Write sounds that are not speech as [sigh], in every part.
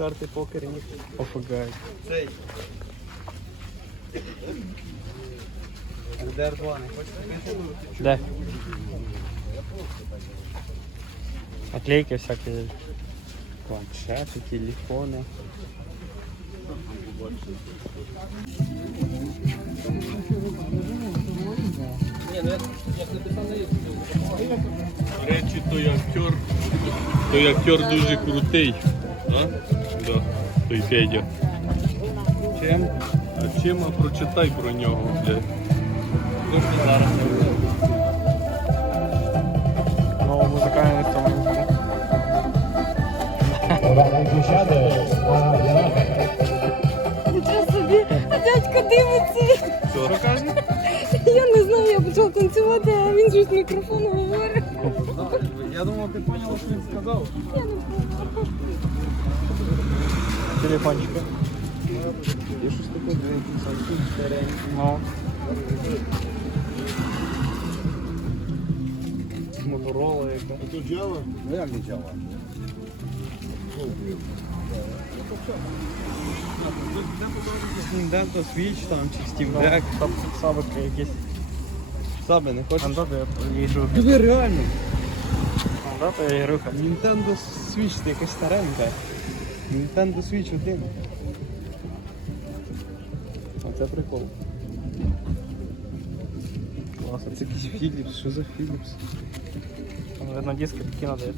карти покерні офигають. Цей. РДР 2 не хочете? Де? Наклейки всякі. Планшети, телефони. Речі, той актер, той актер дуже крутий. А? Да, той Федя. Чим? А чим а прочитай про нього, блядь. Дуже зараз. Нового музикального інструменту. Нічого собі, а дядько дивиться. Що каже? Я не знаю, я почала танцювати, а він щось в мікрофон говорить. Я думав, ти поняла, що він сказав. Телефончики. Є щось таке, Samsung старенький. Ну. Моторола яка. Ну як не Java? Nintendo Switch там чи Steam Deck. Там сабики якісь. Саби не хочеш? Андоти ігрушки. Диви реально. Андоти ігруха. Nintendo Switch, ти якась старенька. Nintendo Switch 1. Оце прикол. Клас. Це якийсь Philips, що за Philips? Там, видно, диски такі надають.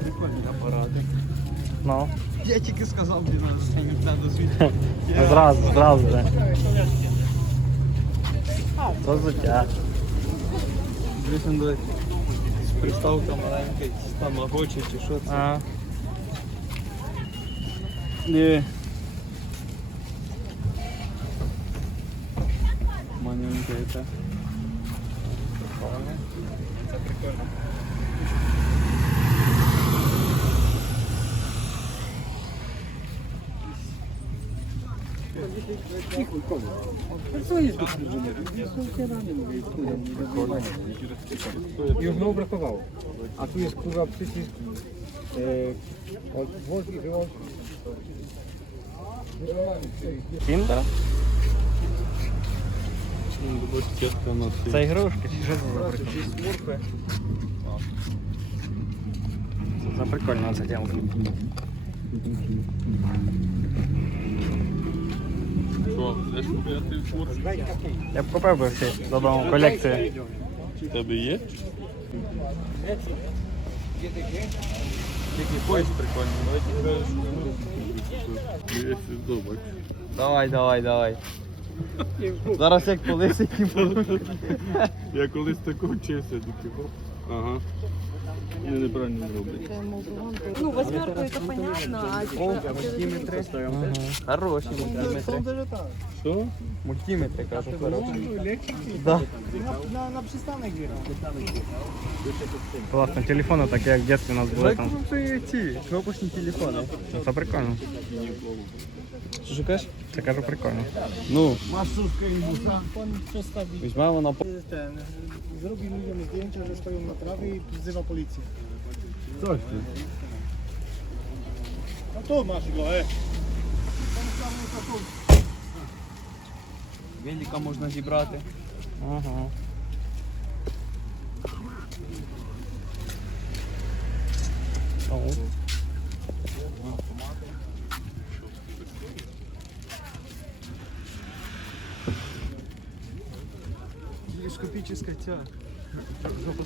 Прикольні апарати. Ну. Я тільки сказав, блін, на це Nintendo Switch. Ну, Зразу, зразу, да. Це взуття. Дивись, он дивись. Приставка маленька, якісь там агочі чи що це. А. Ні. Маленька яка. Це прикольно. Już znowu brakowało. A tu jest kurwa przycisk włącz i wyłącz. На це. Це ігрушки чи що це за прикол? Це за прикольна ця тямка. Я б купив би всі додому колекцію. У тебе є? Тільки поїзд прикольний. Давай, давай, давай. Зараз як колись які. [laughs] Я колись таку вчився, такий хоп. Ага. Я неправильно роблять. Ну, восьмеркою то понятно, а Мультиметри. Хороші мультиметри. Що? Мультиметри, кажу, хороші. Na, na przystanek biera. Класно, телефони такі, як в у нас були Як там. крутые ці кнопочні телефони. Це прикольно. Що ж кажеш? Це кажу прикольно. Ну, Masówkę i busa. Pan przestawi. візьмемо на Ten, zrobi ludziom zdjęcia, że stoją na trawie i wzywa policję. Coś ty. No tu masz go, e. велика можна зібрати. Ага. О, Телескопічна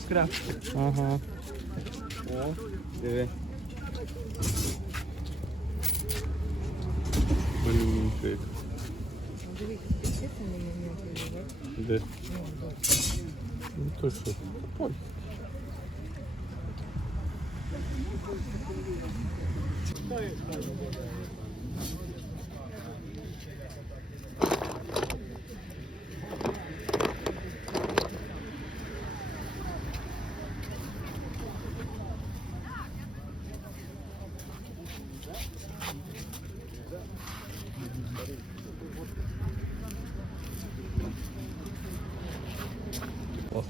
escravo. Aham. Uhum. Ó, deixa eu ver. Muito feio. Muito feio. Pô. Al.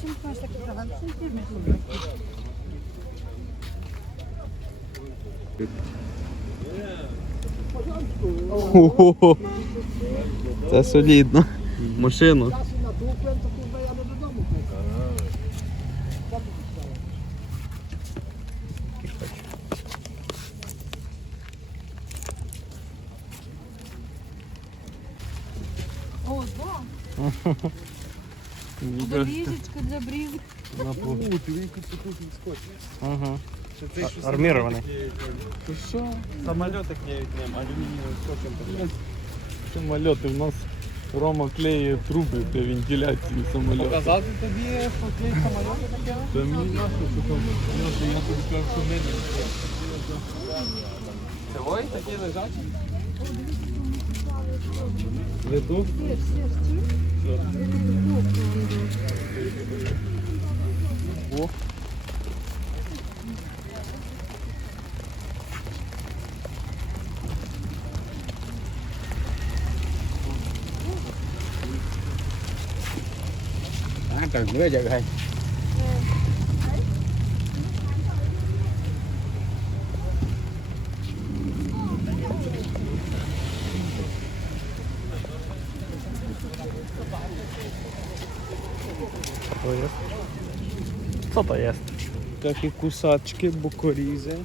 Şimdi başka bir daha bir şey vermedim. Це солідно. Машина. О, да. Доріжечка для брів. Угу. Армірований. Ти що? Самоліти клеють ним, алюмінієвим скотчем. Самоліти в нас Рома клеє труби для вентиляції самоліту. Показати тобі поклей самоліти таке? Та мені нащо, що я тобі кажу, що мені. Ой, такі лежать. Веду? О. А, так, диви, як гай. Co jest? Co to jest? Такі кусачки, бокорізи.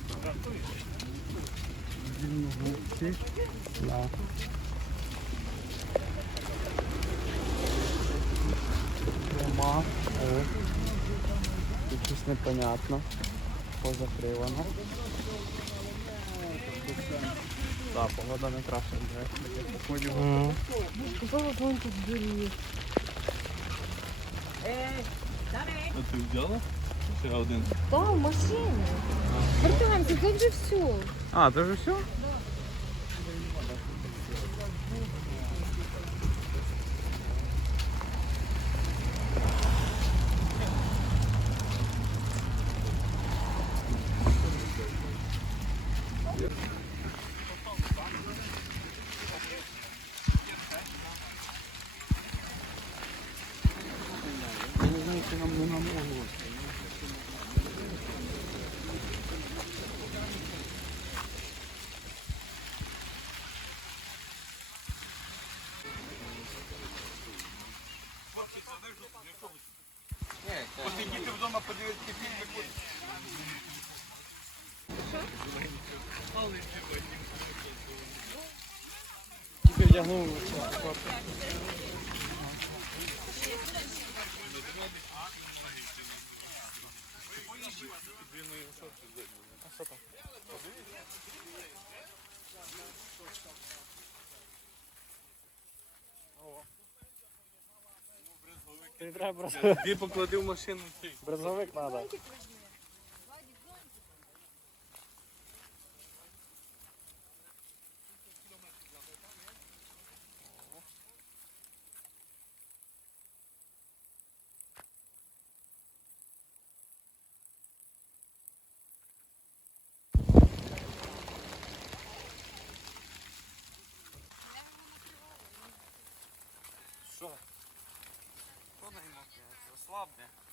No. Тут щось непонятно. Позакривано. Так, погода не. Таке походів. А ти взяла? Ще один. Та, в машині. Вертаємося, це вже все. А, це вже все? Я не знаю, чи нам не намогло. Тільки вдягнув. Тобі треба брезовик. Ти поклади в машину цей. Брезовик треба. Слабне. Грашки.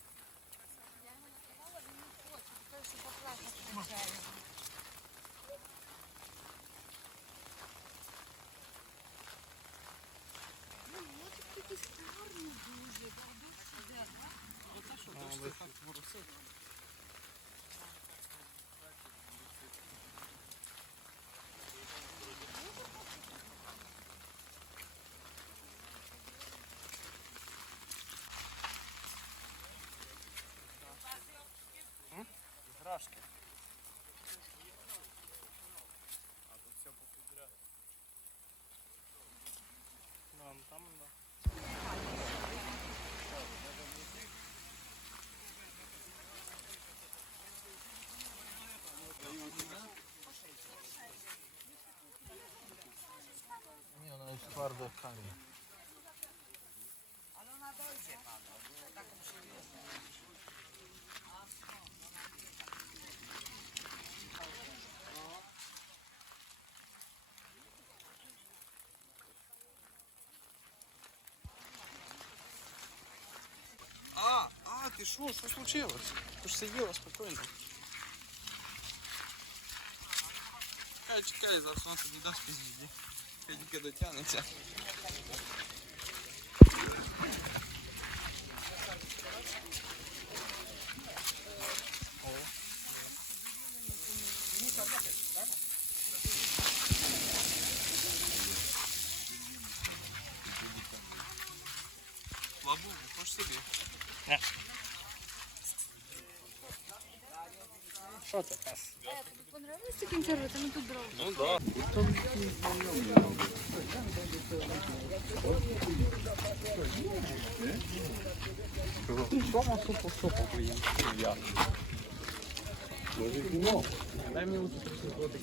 Да, що? что случилось? Ты же сидела спокойно. Чекай, чекай, зараз вона тобі дасть пізді. Хай тільки дотягнеться. Що це? Понравилось таким червити? Ну тут дрова. Ну да. Сома супу супу поїм. Я. Дай мені лучше 30 злотих.